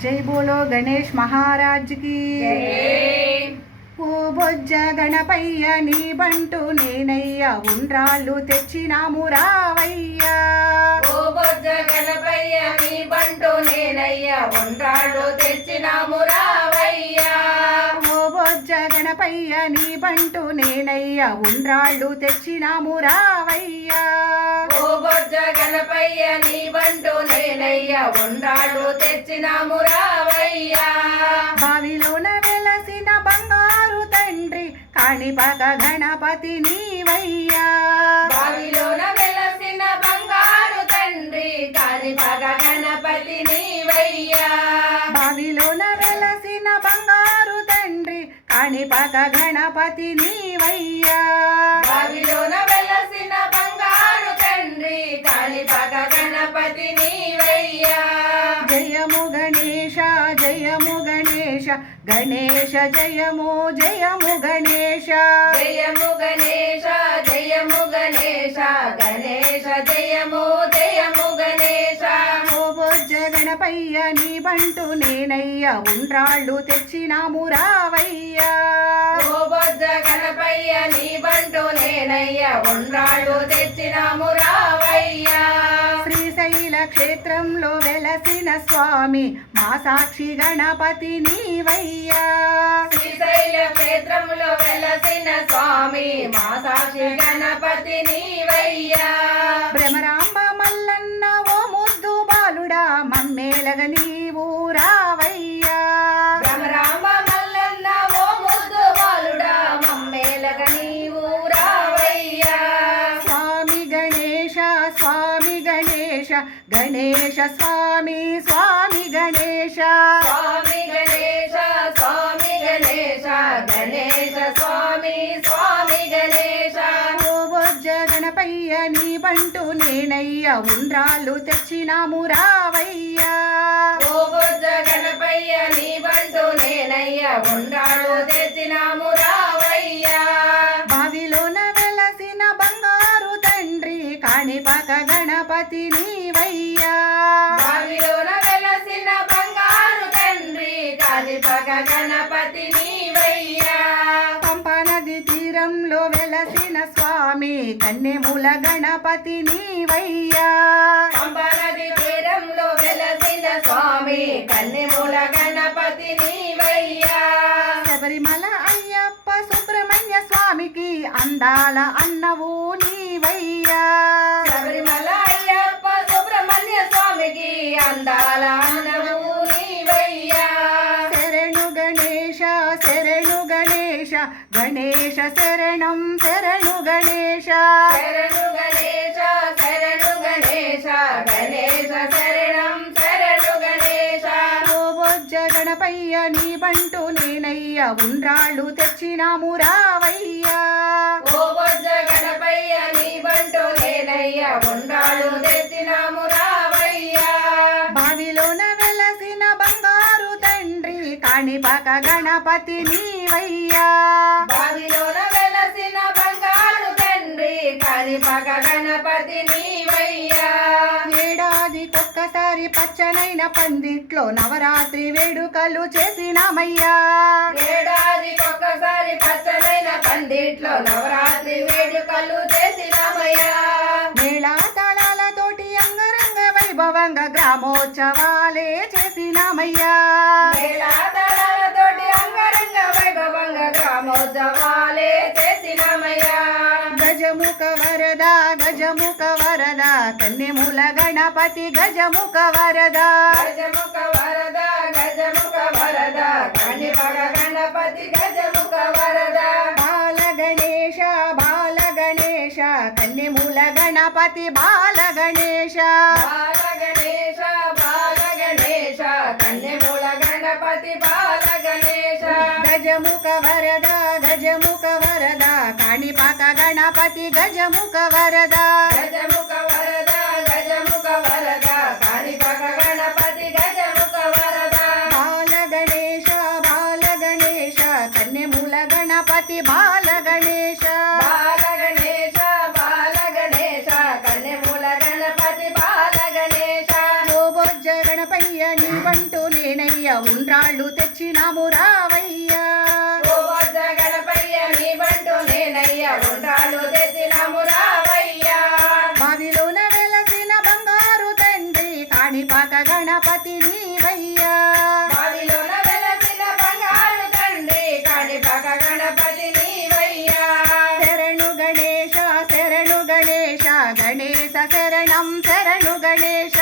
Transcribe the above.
जय बोलो गणेश महाराज की ఓ బొజ్జ గణపయ్య నీ బంటు నేనయ్య ఉండ్రాళ్ళు తెచ్చినాము రావయ్యా ఓ బొజ్జ గణపయ్య నీ బంటు నేనయ్య ఉండ్రాళ్ళు తెచ్చినాము రావయ్యా ఓ బొజ్జ గణపయ్య నీ బంటు నేనయ్య ఉండ్రాళ్ళు తెచ్చినాము రావయ్యా ఓ బొజ్జ గణపయ్య నీ బంటు నేనయ్య ఉండ్రాళ్ళు తెచ్చినాము రావయ్యా బావిలోన వెలసిన బంగారు తండ్రి కాణిపాక గణపతి నీవయ్యా బావిలోన వెలసిన బంగారు తండ్రి కాణిపాక గణపతి నీవయ్యా బావిలోన వెలసిన బంగారు తండ్రి కాణిపాక గణపతి నీవయ్యా బావిలోన వెలసిన బంగారు తండ్రి కాణిపాక గణపతి నీవయ్యా జయము గణేశ జయము గణేశ గణేశ జయము జయము గణేశ జయము గణేశ జయము గణేశ గణేశ జయము జయము గణేశ ఓ బొజ్జ గణపయ్య నీ బంటు నేనయ్య ఉండ్రాళ్ళు తెచ్చినాము రావయ్యా ఓ బొజ్జ గణపయ్య నీ బంటు నేనయ్య ఉండ్రాళ్ళు తెచ్చినాము రావయ్యా శ్రీశైల క్షేత్రంలో వెలసిన స్వామి మా సాక్షి గణపతి నీవయ్యా శ్రీశైల క్షేత్రంలో వెలసిన స్వామి మా సాక్షి గణపతి నీవయ్యా భ్రమరాంబ మల్లన్న ఓ ముద్దు బాలుడా మమ్మేలగ నీవు రావయ్యా భ్రమరాంబ మల్లన్న ఓ ముద్దు బాలుడా మమ్మేలగ నీవు రావయ్యా స్వామి గణేశ స్వామి గణేశ గణేశ స్వామి స్వామి గణేశ స్వామి గణేశ స్వామి గణేశ గణేశ స్వామి స్వామి గణేశ ఓ బొజ్జ గణపయ్య నీ బంటు నేనయ్య ఉండ్రాళ్ళు తెచ్చినాము రావయ్యా ఓ బొజ్జ గణపయ్య నీ బంటు నేనయ్య ఉండ్రాళ్ళు తెచ్చినాము రావయ్యా బావిలోన వెలసిన బంగారు తండ్రి కాణిపాక గణపతి నీవయ్యా బావిలోన వెలసిన బంగారు తండ్రి కాణిపాక గణపతి నీవయ్యా పంపా నది తీరంలో వెలసిన స్వామి కన్నెముల గణపతి నీవయ్యా పంపనది తీరంలో వెలసిన స్వామి కన్నెముల గణపతి నీవయ్యా శబరిమల అయ్యప్ప సుబ్రహ్మణ్య స్వామికి అందాల అన్నవు నీవయ్యా శబరిమల అయ్యప్ప సుబ్రహ్మణ్య స్వామికి అందాల అన్నము నీవయ్యా శరణు గణేశ శరణు గణేశ గణేశ శరణం శరణు గణేశ శరణు గణేశ శరణు గణేశ గణేశ శరణం శరణు గణేశ ఓ బొజ్జ గణపయ్య నీ బంటు నేనయ్య ఉండ్రాళ్ళు తెచ్చినాము రావయ్యా ఓ బొజ్జ గణపయ్య నీ బంటు నేనయ్య ఉండ్రాళ్ళు తెచ్చినాము రావయ్యా బావిలోన వెలసిన బంగారు తండ్రి కాణిపాక గణపతి నీవయ్యా బావిలోన వెలసిన బంగారు తండ్రి కాణిపాక గణపతి నీవయ్యా ఏడాదికొక్కసారి పచ్చనైన పందిట్లో నవరాత్రి వేడుకలు చేసినామయ్యా ఏడాదికొక్కసారి పచ్చనైన పందిట్లో నవరాత్రి వేడుకలు చేసినామయ్యా మేళా తాళాలతోటి అంగరంగ వైభవంగా గ్రామోత్సవాలే చేసినామయ్యా మేళాతాళాలతోటి అంగరంగ వైభవంగా గ్రామోత్సవాలే చేసినామయ్యా గజముఖ వరద కన్నెముల గణపతి గజముఖ వరద గజముఖ వరద గజముఖ వరద కాణిపాక గణపతి గజముఖ వరద బాల గణేశ కన్నెముల గణపతి బాల గణేశ బాల గణేశ బాల గణేశ కన్నెమూల గణపతి బాల గణేశ గజముఖ వరద కాణిపాక గణపతి గజముఖ వరద గజముఖ వరద గజముఖ వరద కాణిపాక గణపతి గజముఖ వరద బాల గణేశ కన్నెముల గణపతి బాల గణేశ బాల గణేశ బాల గణేశ కన్నెమూల గణపతి బాల గణేశ ఓ బొజ్జ గణపయ్య నీ బంటు నేనయ్య ఉండ్రాళ్ళు తెచ్చినాము రావయ్యా ఓ బొజ్జ గణపయ్య నీ బంటు నేనయ్య ఉండ్రాళ్ళు తెచ్చినాము రావయ్యా బావిలోన వెలసిన బంగారు తండ్రి కాణిపాక గణపతి నీవయ్యా బావిలోన వెలసిన బంగారు తండ్రి కాణిపాక గణపతి నీవయ్యా శరణు గణేశ శరణు గణేశ గణేశ శరణం శరణు గణేశ